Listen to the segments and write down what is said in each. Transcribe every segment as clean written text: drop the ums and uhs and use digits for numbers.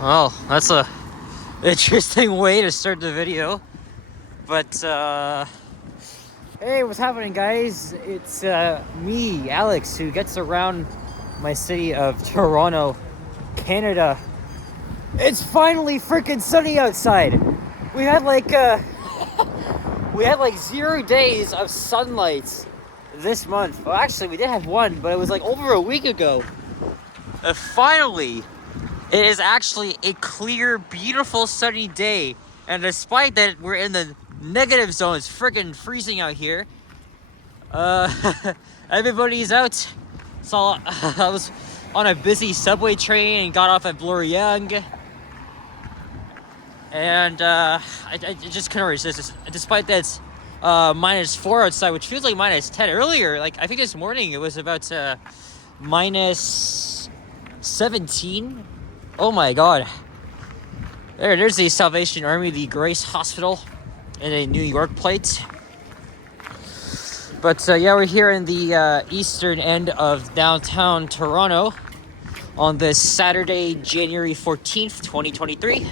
Well, that's a interesting way to start the video. But hey, what's happening, guys? It's me, Alex, who gets around my city of Toronto, Canada. It's finally freaking sunny outside. We had like we had like 0 days of sunlight this month. Well, actually, we did have one, but it was like over a week ago. Finally, it is actually a clear, beautiful, sunny day. And despite that, we're in the negative zone. It's freaking freezing out here. Everybody's out. So I was on a busy subway train and got off at Bloor Yonge. And I just couldn't resist. Despite that it's -4 outside, which feels like -10 earlier. Like, I think this morning it was about -17. Oh my god. There's the Salvation Army, the Grace Hospital, in a New York plate. But yeah, we're here in the eastern end of downtown Toronto on this Saturday, January 14th, 2023.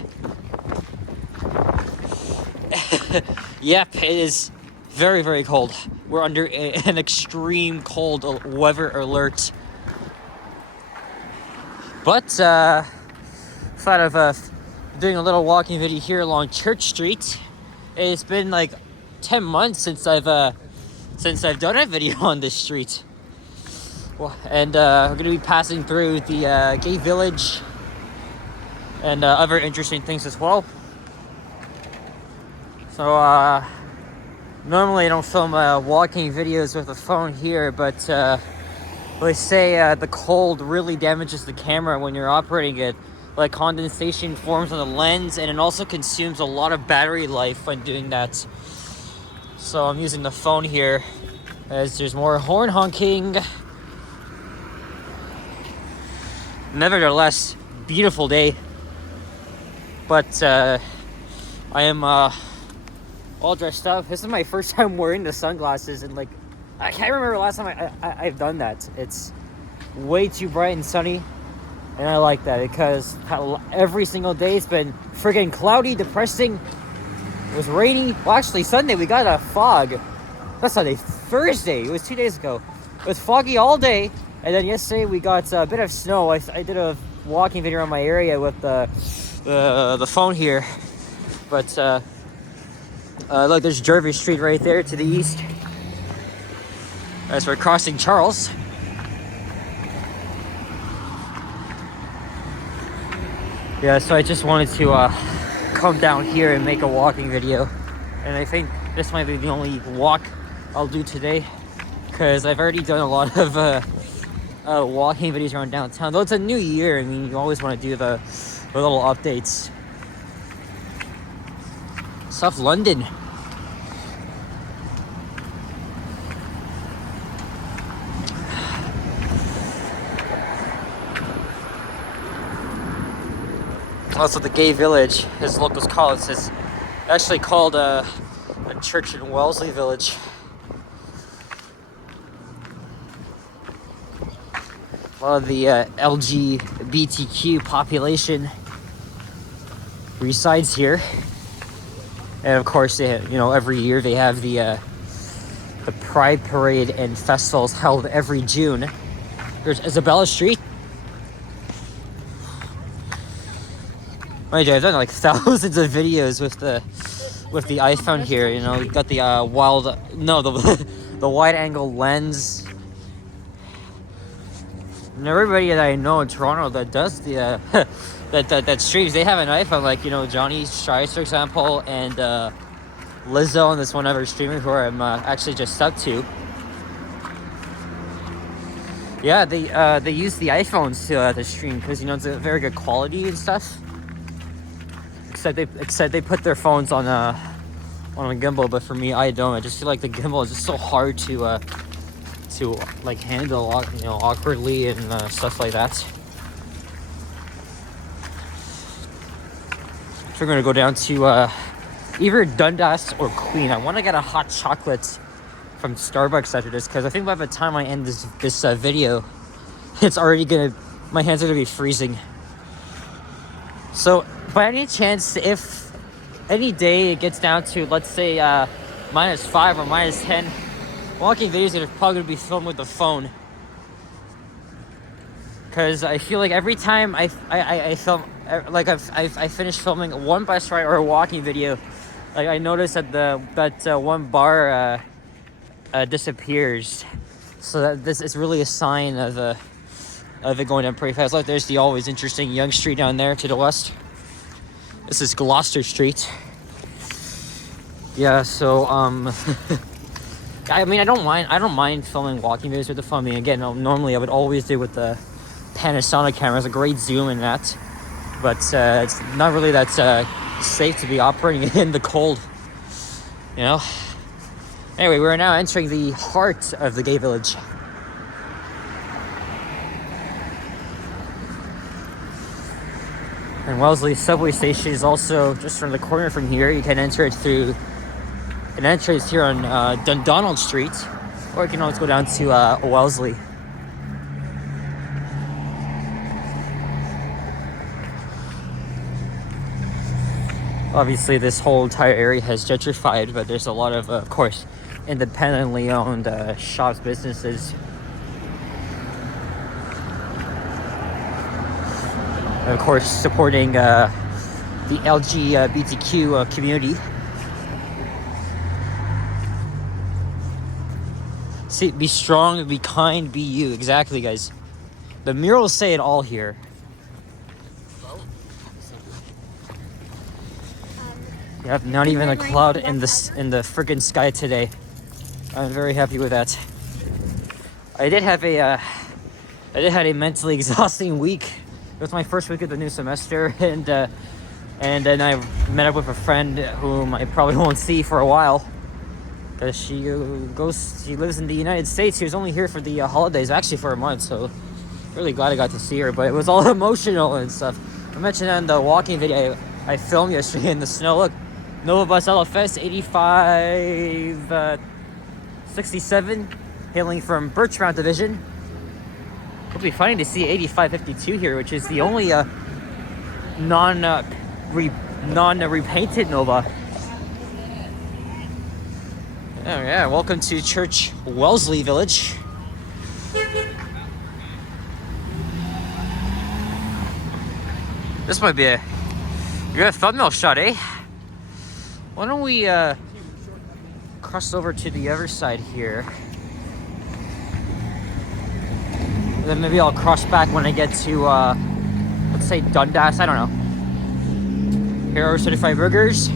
Yep, it is very, very cold. We're under an extreme cold weather alert. But thought of doing a little walking video here along Church Street. It's been like 10 months since I've done a video on this street. Well, and we're gonna be passing through the gay village and other interesting things as well. So normally I don't film walking videos with a phone here, but they say the cold really damages the camera when you're operating it. Like, condensation forms on the lens, and it also consumes a lot of battery life when doing that. So I'm using the phone here as there's more horn honking. Nevertheless, beautiful day. But I am all dressed up. This is my first time wearing the sunglasses, and like, I can't remember the last time I've done that. It's way too bright and sunny, and I like that because every single day it's been friggin' cloudy, depressing. It was rainy. Well, actually, Sunday we got a fog. Not Sunday, Thursday. It was 2 days ago. It was foggy all day, and then yesterday we got a bit of snow. I did a walking video around my area with the phone here, but look, there's Jervis Street right there to the east as we're crossing Charles. Yeah, so I just wanted to come down here and make a walking video, and I think this might be the only walk I'll do today because I've already done a lot of walking videos around downtown. Though it's a new year, I mean, you always want to do the little updates. South London. Also, the gay village, as locals call it, is actually called a church in Wellesley Village. A lot of the LGBTQ population resides here, and of course, they, every year they have the Pride Parade and festivals held every June. There's Isabella Street. Mind you, I've done like thousands of videos with the iPhone here. You got the the wide-angle lens. And everybody that I know in Toronto that does the that streams, they have an iPhone. Like, Johnny Strides, for example, and Lizzo, and this one other streamer who I'm actually just stuck to. Yeah, they use the iPhones to stream because it's a very good quality and stuff. Except they put their phones on a gimbal, but for me, I don't. I just feel like the gimbal is just so hard to like handle, awkwardly and stuff like that. So we're gonna go down to either Dundas or Queen. I want to get a hot chocolate from Starbucks after this because I think by the time I end this video, it's already my hands are gonna be freezing. So, by any chance, if any day it gets down to, let's say, -5 or -10, walking videos are probably going to be filmed with the phone. Because I feel like every time I film, like I finish filming one bus ride or a walking video, like I notice that that one bar disappears. So that this is really a sign of it going down pretty fast. Like there's the always interesting Yonge Street down there to the west. This is Gloucester Street. Yeah, so I mean I don't mind filming walking videos with the phone. I mean again, normally I would always do with the Panasonic camera. It's a great zoom in that, but it's not really that safe to be operating in the cold, you know. Anyway, we're now entering the heart of the gay village. And Wellesley subway station is also just around the corner from here. You can enter it through an entrance here on Dundonald Street, or you can always go down to Wellesley. Obviously, this whole entire area has gentrified, but there's a lot of course, independently owned shops, businesses. And of course, supporting the LGBTQ community. See, be strong, be kind, be you. Exactly, guys. The murals say it all here. Yep, not even a cloud in the friggin' sky today. I'm very happy with that. I did have a mentally exhausting week. It was my first week of the new semester, and then I met up with a friend whom I probably won't see for a while, because she lives in the United States. She was only here for the holidays, actually for a month. So really glad I got to see her, but it was all emotional and stuff. I mentioned that in the walking video I filmed yesterday in the snow. Look. Nova Bus LFS 8567, hailing from Birchmount Division. It'll be funny to see 8552 here, which is the only non-repainted Nova. Oh yeah, welcome to Church Wellesley Village. This might be a good thumbnail shot, eh? Why don't we cross over to the other side here? And then maybe I'll cross back when I get to, let's say Dundas, I don't know. Here are certified burgers.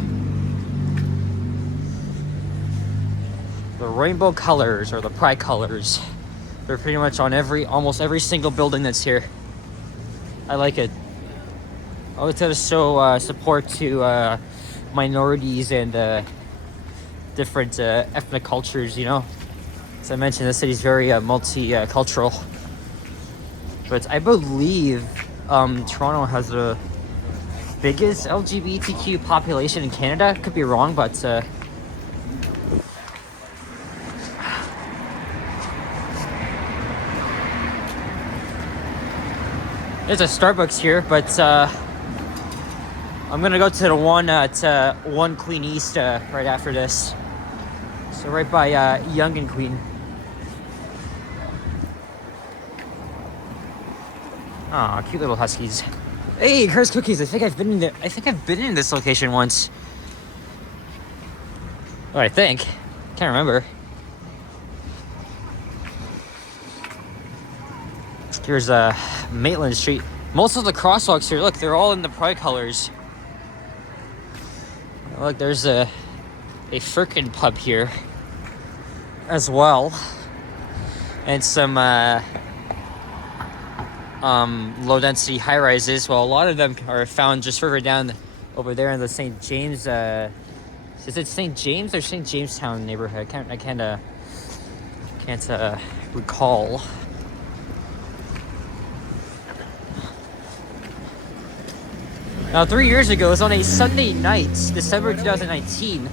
The rainbow colors, or the pride colors. They're pretty much on almost every single building that's here. I like it. I always try to show support to minorities and different ethnic cultures, you know. As I mentioned, the city's very multicultural. But I believe Toronto has the biggest LGBTQ population in Canada. Could be wrong, but there's a Starbucks here, but I'm gonna go to the one at 1 Queen East right after this. So right by Yonge and Queen. Aw, cute little huskies. Hey, Curse Cookies. I think I've been in this location once. Oh, I think. Can't remember. Here's Maitland Street. Most of the crosswalks here, look, they're all in the pride colors. Look, there's a frickin' pub here as well, and some low density high rises. Well, a lot of them are found just further down over there in the St. James. Is it St. James or St. Jamestown neighborhood? I can't recall. Now, 3 years ago, it was on a Sunday night, December 2019.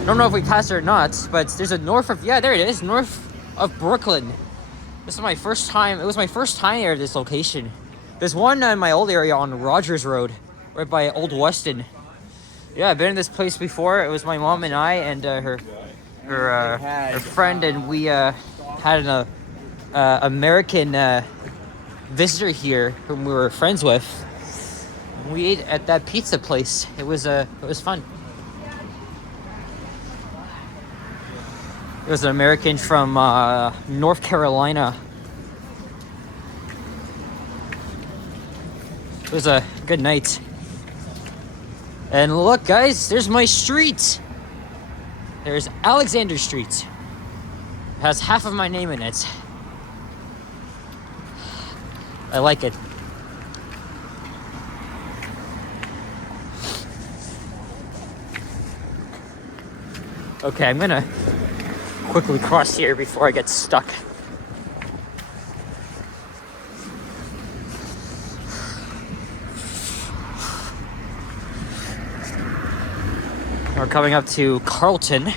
I don't know if we passed it or not, but there's a north of Brooklyn. This is my first time. It was my first time here at this location. There's one in my old area on Rogers Road, right by Old Weston. Yeah, I've been in this place before. It was my mom and I and her friend, and we had an American visitor here whom we were friends with. We ate at that pizza place. It was fun. It was an American from North Carolina. It was a good night. And look, guys, there's my street. There's Alexander Street. It has half of my name in it. I like it. Okay, I'm gonna quickly cross here before I get stuck. We're coming up to Carlton. Look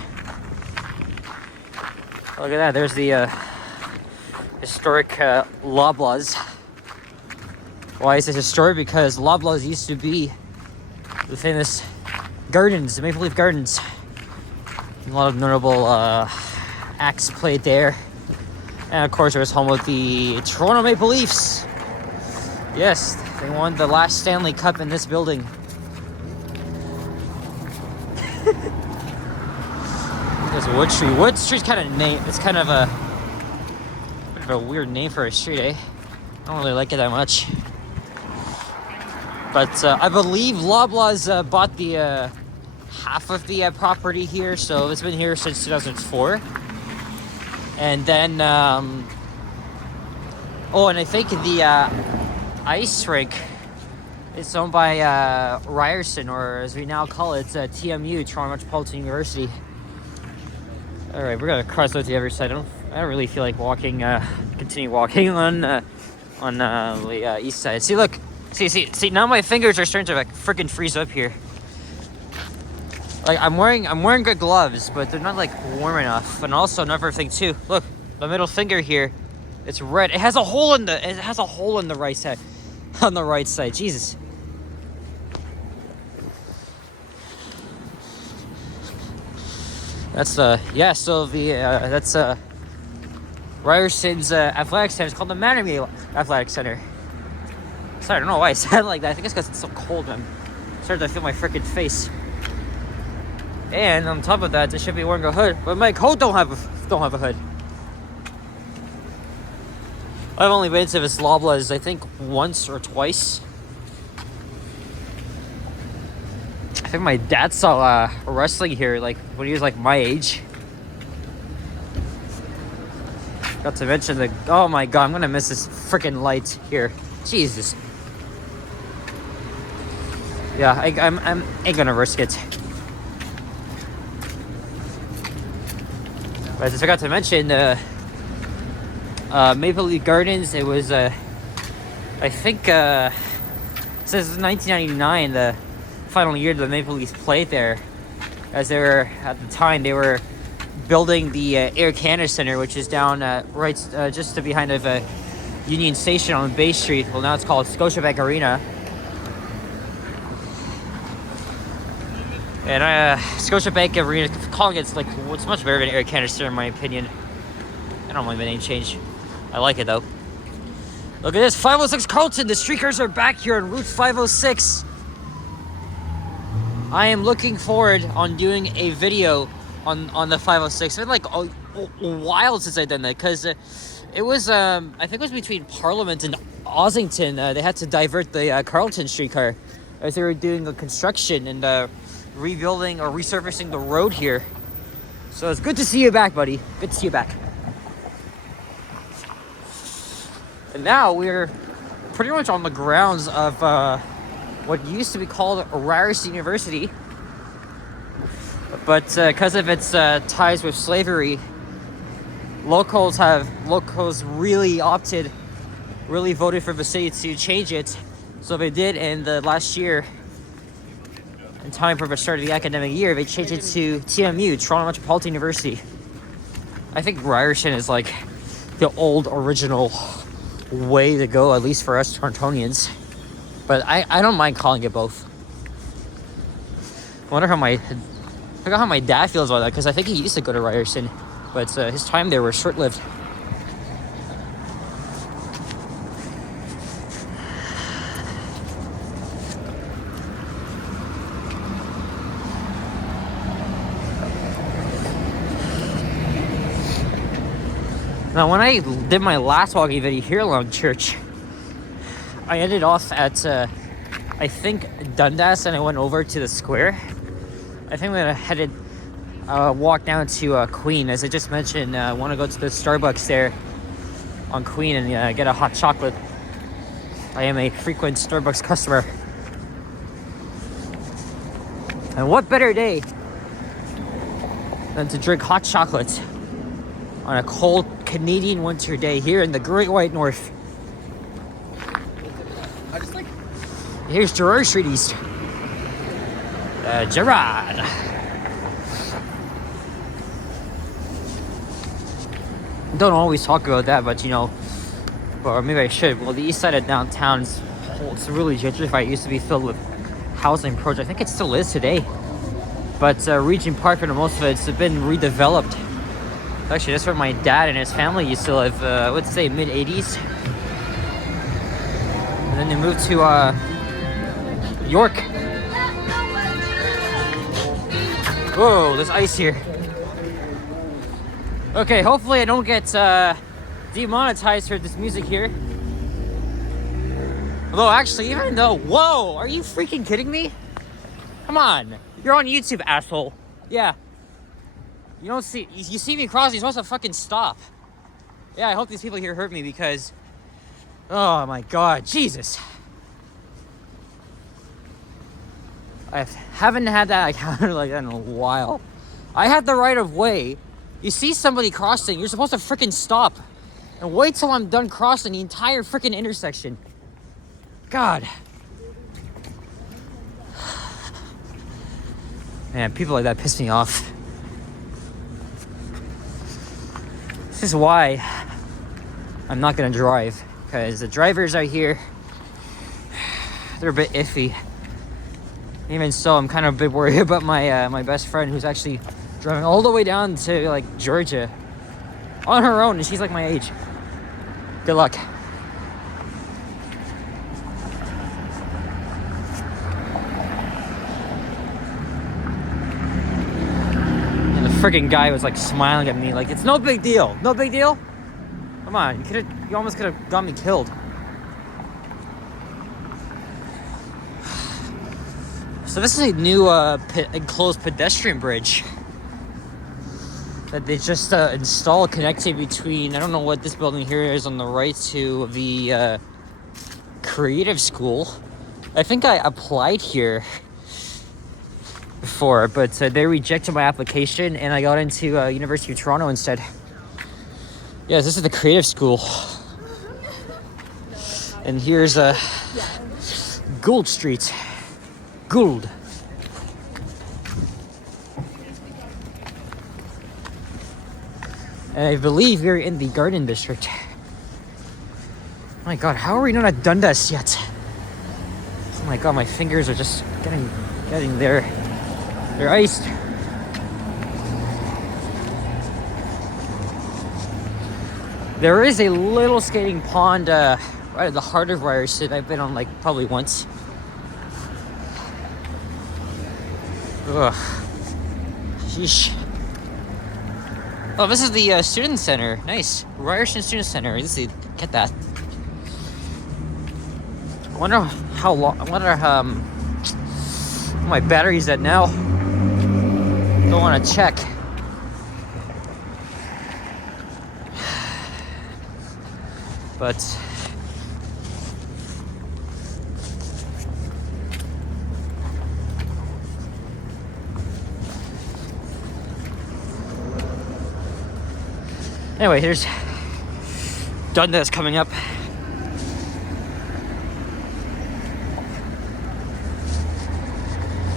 at that, there's the historic Loblaws. Why is it historic? Because Loblaws used to be the famous gardens, the Maple Leaf Gardens. A lot of notable acts played there. And of course it was home of the Toronto Maple Leafs. Yes, they won the last Stanley Cup in this building. There's Wood Street. Wood Street's kind of name. It's kind of a bit of a weird name for a street, eh? I don't really like it that much. But I believe Loblaws bought the half of the property here, so it's been here since 2004. And then, and I think the ice rink is owned by Ryerson, or as we now call it, TMU, Toronto Metropolitan University. All right, we're gonna cross out the other side. I don't really feel like walking. Continue walking on the east side. See, look, see. Now my fingers are starting to like freaking freeze up here. Like I'm wearing good gloves, but they're not like warm enough. And also another thing too. Look, the middle finger here, it's red. It has a hole in the right side. On the right side, Jesus. That's so that's Ryerson's athletic center. It's called the Mattamy Athletic Center. Sorry, I don't know why I said it like that. I think it's because it's so cold, man. I'm starting to feel my freaking face. And on top of that, I should be wearing a hood, but my coat don't have a hood. I've only been to this Loblaws, I think, once or twice. I think my dad saw wrestling here, like when he was like my age. Not to mention the, oh my god, I'm gonna miss this freaking light here. Jesus. Yeah, I'm ain't gonna risk it. But I just forgot to mention Maple Leaf Gardens. It was I think since 1999 the final year the Maple Leafs played there, as they were at the time they were building the Air Canada Center, which is down just behind of Union Station on Bay Street. Well, now it's called Scotiabank Arena. And Scotiabank Arena, calling it's like, it's much better than Air Canada Center in my opinion. I don't mind the name change. I like it though. Look at this, 506 Carlton. The Streakers are back here on Route 506. I am looking forward on doing a video on the 506. It's been like a while since I've done that, because it was I think it was between Parliament and Ossington. They had to divert the Carlton streetcar as they were doing a construction and rebuilding or resurfacing the road here. So it's good to see you back, buddy. Good to see you back. And now we're pretty much on the grounds of what used to be called Ryerson University. But because of its ties with slavery, locals really voted for the city to change it. So they did, in the last year, in time for the start of the academic year, they changed it to TMU, Toronto Metropolitan University. I think Ryerson is like the old original way to go, at least for us Torontonians. But I don't mind calling it both. I forgot how my dad feels about that, because I think he used to go to Ryerson, but his time there was short-lived. Now, when I did my last walking video here along Church, I ended off at, I think, Dundas, and I went over to the square. I think I'm going to headed walk down to Queen. As I just mentioned, I want to go to the Starbucks there on Queen and get a hot chocolate. I am a frequent Starbucks customer. And what better day than to drink hot chocolate on a cold Canadian winter day here in the Great White North. Here's Gerrard Street East. Gerrard. Don't always talk about that, but you know, or maybe I should. Well, the east side of downtown it's really gentrified. It used to be filled with housing projects. I think it still is today. But Regent Park, for most of it's been redeveloped. Actually, that's where my dad and his family used to live, I would say mid-80s. And then they moved to York. Whoa, there's ice here. Okay, hopefully I don't get demonetized for this music here. Although, actually, even though... Whoa, are you freaking kidding me? Come on. You're on YouTube, asshole. Yeah. You don't see... You see me crossing, you're supposed to fucking stop. Yeah, I hope these people here hurt me because... Oh my god, Jesus. I haven't had that encounter like that in a while. I had the right of way. You see somebody crossing, you're supposed to freaking stop. And wait till I'm done crossing the entire freaking intersection. God. Man, people like that piss me off. This is why I'm not gonna drive, because the drivers out here, they're a bit iffy. Even so, I'm kind of a bit worried about my my best friend, who's actually driving all the way down to like Georgia on her own, and she's like my age. Good luck. Freaking guy was like smiling at me like it's no big deal. No big deal? Come on, you almost could have got me killed. So this is a new enclosed pedestrian bridge that they just installed, connecting between, I don't know what this building here is on the right, to the creative school. I think I applied here before, but they rejected my application and I got into University of Toronto instead. Yes, this is the creative school. And here's Gould Street. Gould. And I believe we're in the Garden District. Oh my god, how are we not at Dundas yet? Oh my god, my fingers are just getting there. They're iced. There is a little skating pond right at the heart of Ryerson. I've been on like probably once. Ugh. Sheesh. Oh, this is the student center. Nice. Ryerson Student Center. Let's see. Get that. I wonder how long. I wonder my battery's at now. Don't want to check. But anyway, here's Dundas coming up.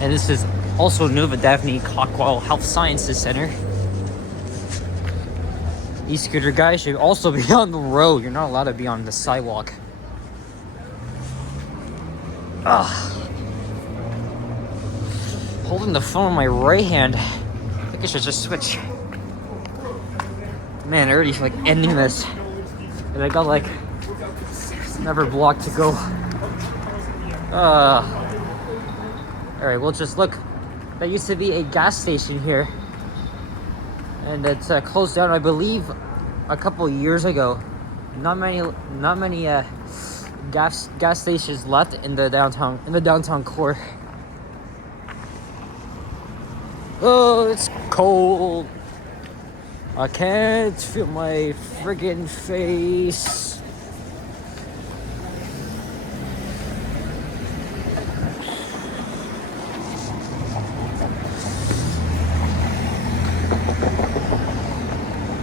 And this is also Nova Daphne Cockwell Health Sciences Center. E-scooter guys should also be on the road. You're not allowed to be on the sidewalk. Ugh. Holding the phone in my right hand. I think I should just switch. Man, I already feel like ending this. And I got like another block to go. Alright, we'll just look. There used to be a gas station here. And it's closed down, I believe, a couple years ago. Not many gas stations left in the downtown core. Oh, it's cold. I can't feel my friggin' face.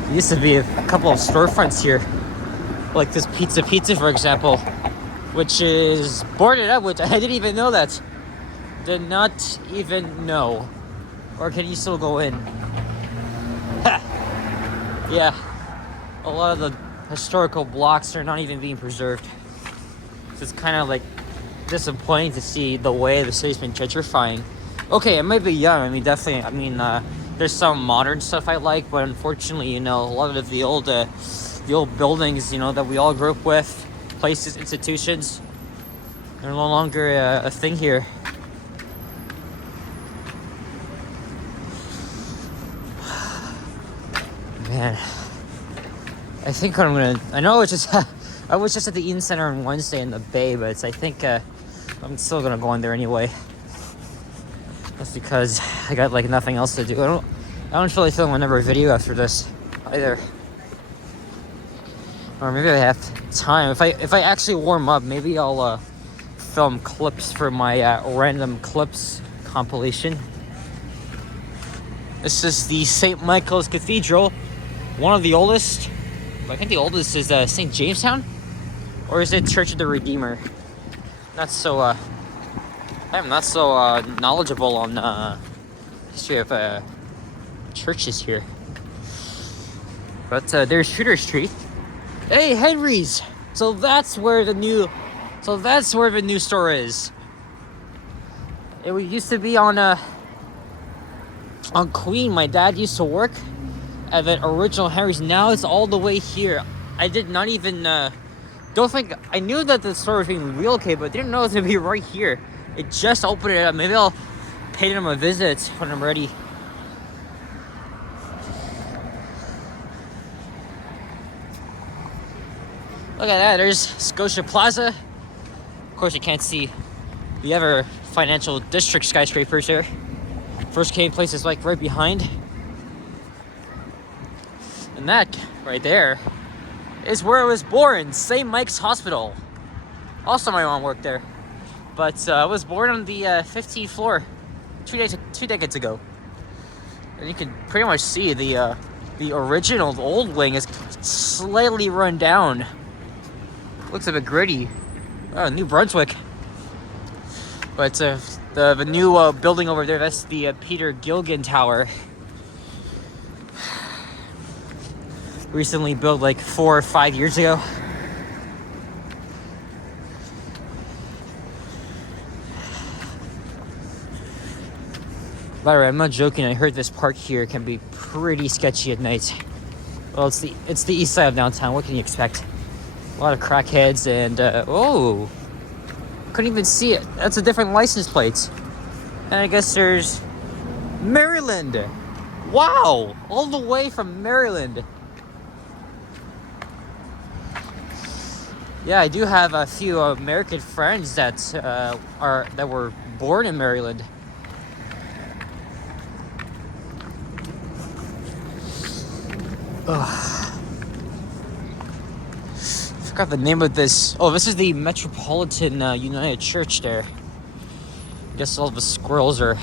There used to be a couple of storefronts here, like this Pizza, for example, which is boarded up, which I didn't even know that. Did not even know. Or can you still go in? Ha! Yeah, a lot of the historical blocks are not even being preserved. So it's kind of like disappointing to see the way the city's been gentrifying. Okay, it might be young. I mean, definitely. I mean, there's some modern stuff I like, but unfortunately, you know, a lot of the old buildings, you know, that we all grew up with, places, institutions, they're no longer a thing here. Man, I think what I'm gonna. I know it's just. I was just at the Eaton Center on Wednesday in the Bay, but I think I'm still gonna go in there anyway. That's because I got like nothing else to do. I don't really film another video after this either. Or maybe I have time. If I actually warm up, maybe I'll film clips for my random clips compilation. This is the St. Michael's Cathedral, one of the oldest. I think the oldest is St. Jamestown, or is it Church of the Redeemer? I'm not so knowledgeable on history of churches here. But there's Shooter Street. Hey, Henry's. So that's where the new store is. It used to be on Queen. My dad used to work at the original Henry's. Now it's all the way here. I did not even don't think I knew that the store was being relocated, but didn't know it was gonna be right here. It just opened it up. Maybe I'll pay them a visit when I'm ready. Look at that, there's Scotia Plaza. Of course, you can't see the other financial district skyscrapers here. First Canadian Place is like right behind. And that right there is where I was born, St. Mike's Hospital. Also, my mom worked there. But I was born on the 15th floor 2 decades ago. And you can pretty much see the original old wing is slightly run down. Looks a bit gritty. Oh, New Brunswick. But the new building over there, that's the Peter Gilligan Tower. Recently built like 4 or 5 years ago. By the way, I'm not joking. I heard this park here can be pretty sketchy at night. Well, it's the east side of downtown. What can you expect? A lot of crackheads and oh, couldn't even see it. That's a different license plate. And I guess there's Maryland. Wow, all the way from Maryland. Yeah, I do have a few American friends that were born in Maryland. Ugh. I forgot the name of this. Oh, this is the Metropolitan United Church there. I guess all the squirrels are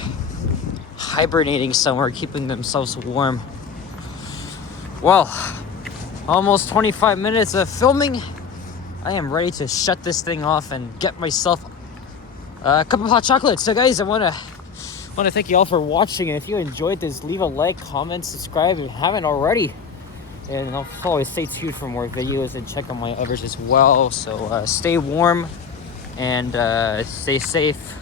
hibernating somewhere, keeping themselves warm. Well, almost 25 minutes of filming. I am ready to shut this thing off and get myself a cup of hot chocolate. So guys, I want to thank you all for watching. And if you enjoyed this, leave a like, comment, subscribe if you haven't already. And I'll always stay tuned for more videos and check on my others as well. So stay warm and stay safe.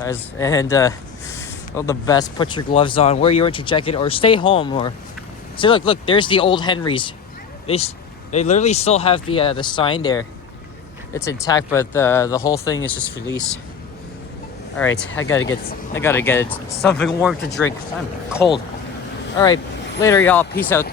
All the best. Put your gloves on, wear your winter jacket, or stay home. Or see, look, there's the old Henrys. They literally still have the sign there. It's intact, but the whole thing is just for lease. All right, I gotta get something warm to drink. I'm cold. All right, later, y'all. Peace out.